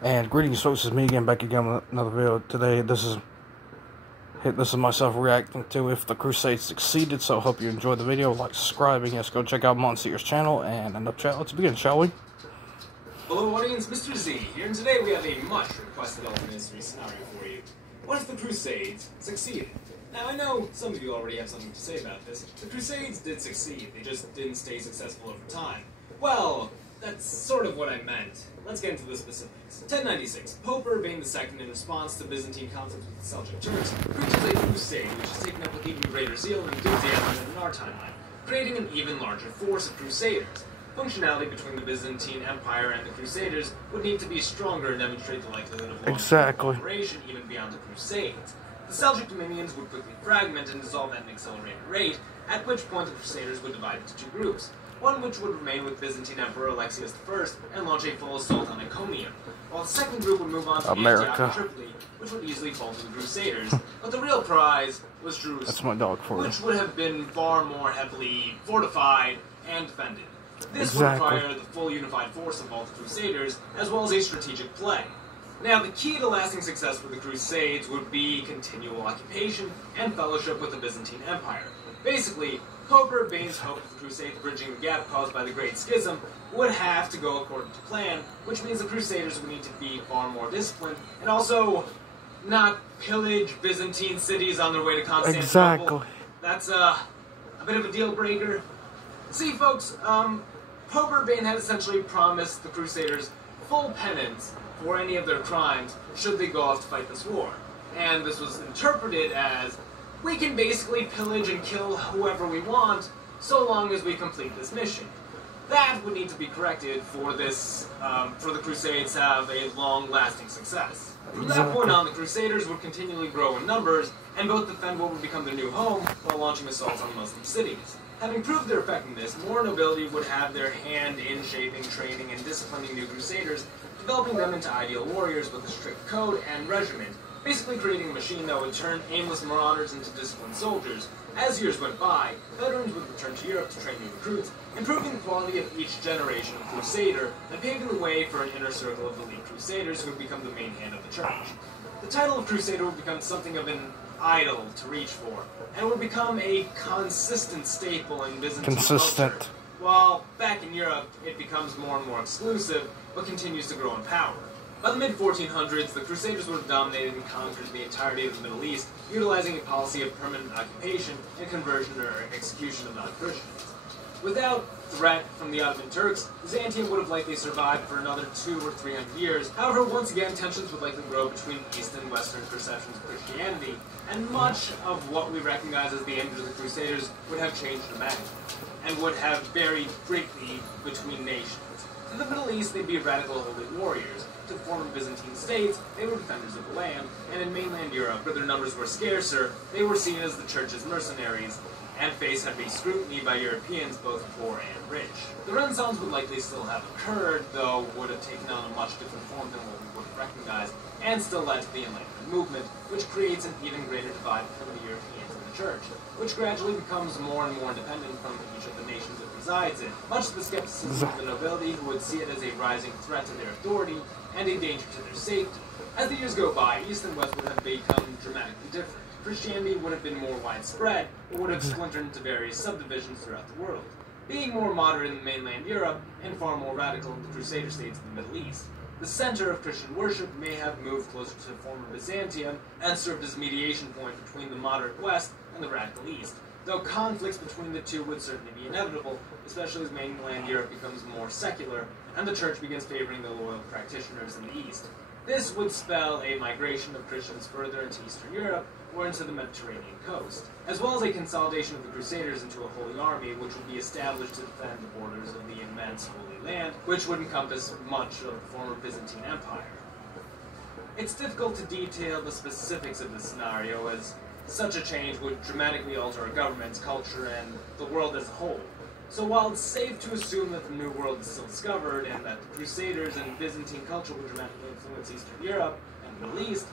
And greetings, folks. It's me again, back again with another video. Today, this is myself reacting to if the Crusades succeeded. So I hope you enjoyed the video. Like, subscribing. Yes, go check out Monsieur's channel. And enough chat. Let's begin, shall we? Hello, audience. Mr. Z here, and today we have a much requested alternate history scenario for you. What if the Crusades succeeded? Now, I know some of you already have something to say about this. The Crusades did succeed. They just didn't stay successful over time. Well, that's sort of what I meant. Let's get into the specifics. 1096. Pope Urban II, in response to Byzantine conflict with the Seljuk Turks, preaches a crusade which has taken up with even greater zeal and enthusiasm than in our timeline, creating an even larger force of crusaders. Functionality between the Byzantine Empire and the Crusaders would need to be stronger and demonstrate the likelihood of long-term cooperation even beyond the Crusades. The Seljuk dominions would quickly fragment and dissolve at an accelerated rate, at which point the Crusaders would divide into two groups. One which would remain with Byzantine Emperor Alexius I and launch a full assault on Iconium, while the second group would move on to Antioch and Tripoli, which would easily fall to the Crusaders. But the real prize was Jerusalem, That's my dog for which would have been far more heavily fortified and defended. This would require the full unified force of all the Crusaders, as well as a strategic play. Now, the key to lasting success for the Crusades would be continual occupation and fellowship with the Byzantine Empire. Basically, Pope Urban's hope of the Crusades bridging the gap caused by the Great Schism would have to go according to plan, which means the Crusaders would need to be far more disciplined, and also not pillage Byzantine cities on their way to Constantinople. Exactly. That's a bit of a deal breaker. See, folks, Pope Urban had essentially promised the Crusaders full penance for any of their crimes should they go off to fight this war. And this was interpreted as, we can basically pillage and kill whoever we want, so long as we complete this mission. That would need to be corrected for this, for the Crusades to have a long-lasting success. From that point on, the Crusaders would continually grow in numbers, and both defend what would become their new home while launching assaults on Muslim cities. Having proved their effectiveness, more nobility would have their hand in shaping, training, and disciplining new Crusaders, developing them into ideal warriors with a strict code and regiment, basically creating a machine that would turn aimless marauders into disciplined soldiers. As years went by, veterans would return to Europe to train new recruits, improving the quality of each generation of Crusader, and paving the way for an inner circle of elite Crusaders who would become the main hand of the church. The title of Crusader would become something of an idol to reach for, and would become a consistent staple in Byzantine culture. While back in Europe, it becomes more and more exclusive, but continues to grow in power. By the mid-1400s, the Crusaders would have dominated and conquered the entirety of the Middle East, utilizing a policy of permanent occupation and conversion or execution of non-Christians. Without threat from the Ottoman Turks, Byzantium would have likely survived for another 200 or 300 years. However, once again, tensions would likely grow between East and Western perceptions of Christianity, and much of what we recognize as the end of the Crusaders would have changed dramatically, and would have varied greatly between nations. To the Middle East, they'd be radical holy warriors. To the former Byzantine states, they were defenders of the land, and in mainland Europe, where their numbers were scarcer, they were seen as the church's mercenaries, and faced heavy scrutiny by Europeans, both poor and rich. The Renaissance would likely still have occurred, though would have taken on a much different form than what we would have recognized, and still led to the Enlightenment movement, which creates an even greater divide between the Europeans and the church, which gradually becomes more and more independent from each of the nations it resides in, much to the skepticism of the nobility, who would see it as a rising threat to their authority and a danger to their safety. As the years go by, East and West would have become dramatically different. Christianity would have been more widespread, but would have splintered into various subdivisions throughout the world, being more moderate in mainland Europe and far more radical in the Crusader states of the Middle East. The center of Christian worship may have moved closer to the former Byzantium and served as a mediation point between the moderate West and the radical East, though conflicts between the two would certainly be inevitable, especially as mainland Europe becomes more secular and the church begins favoring the loyal practitioners in the East. This would spell a migration of Christians further into Eastern Europe or into the Mediterranean coast, as well as a consolidation of the Crusaders into a holy army which would be established to defend the borders of the immense Holy Land, which would encompass much of the former Byzantine Empire. It's difficult to detail the specifics of this scenario, as such a change would dramatically alter a government's culture and the world as a whole. So while it's safe to assume that the New World is still discovered and that the Crusaders and Byzantine culture would dramatically influence Eastern Europe and the Middle East,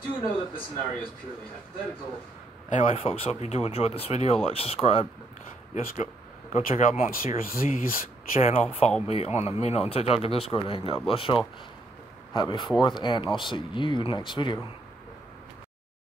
do know that the scenario is purely hypothetical. Anyway, folks, hope you do enjoy this video. Like, subscribe. Yes, go check out Monsieur Z's channel. Follow me on Amino and TikTok and Discord. And God bless y'all. Happy 4th, and I'll see you next video.